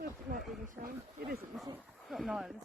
It's not really showing. It isn't, is it? It's not Nile, is it?